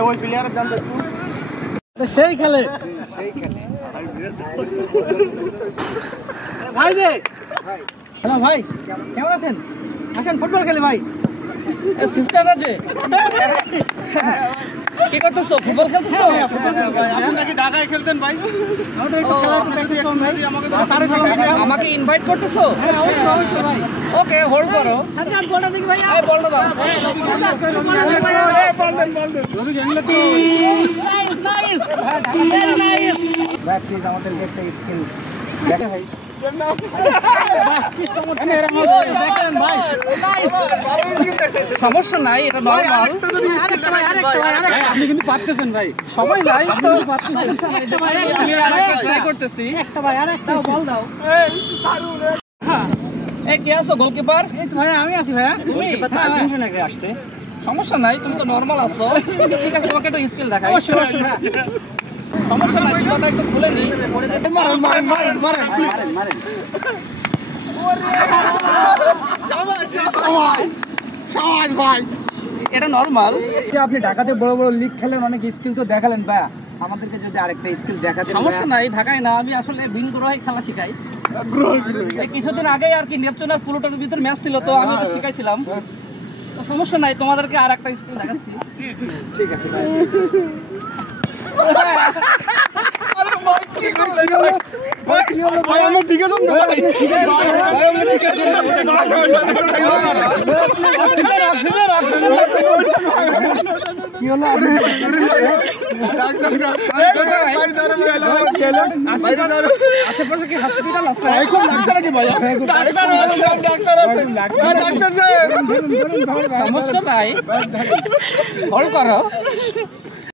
ওই প্লেয়ারের দাম একটু সেই খেলে ভাই রে হ্যালো ভাই কেমন আছেন আসেন ফুটবল খেলে ভাই সিস্টার আছে কি করতেছো ফুটবল খেলতেছো আপনি নাকি ঢাকায় খেলতেন ভাই আমাকে ইনভাইট করতেছো ওকে হোল্ড করো এই বলটা দাও আমাদের একটা স্কিল দেখা ভাই সমস্যা নাই এটা নরমাল আপনি কিন্তু পারতেছেন ভাই সবাই নাই তো পারতেছেন আমি আরেকটা ট্রাই করতেছি একটা ভাই আরেকটা বল দাও এই কে আছো গোলকিপার এই তো ভাই আমি আছি ভাইয়া তুমি তিনজন নাকি আসছে সমস্যা নাই তুমি তো নরমাল আছো ঠিক আছে তোমাকে একটা স্কিল দেখাই অবশ্যই সমস্যা নাই জুতাটা একটু খুলে নি মারেন এটা নরমাল আপনি ঢাকাতে বড় বড় লিগ খেলেন অনেক স্কিল তো দেখালেন ভাইয়া আমাদেরকে যদি আরেকটা স্কিল দেখাতেন সমস্যা নাই ঢাকায় না আমি আসলে ভিন গ্রহে খেলা শিখাই এই কিছুদিন আগে আর কি নেপচুন আর প্লুটোর ভিতর ম্যাচ ছিল তো আমি তো শিখাইছিলাম তো সমস্যা নাই তোমাদেরকে আর একটা স্কিল দেখাচ্ছি ঠিক আছে ভাই আশেপাশে কি হসপিটাল আছে সমস্যা নাই হল করো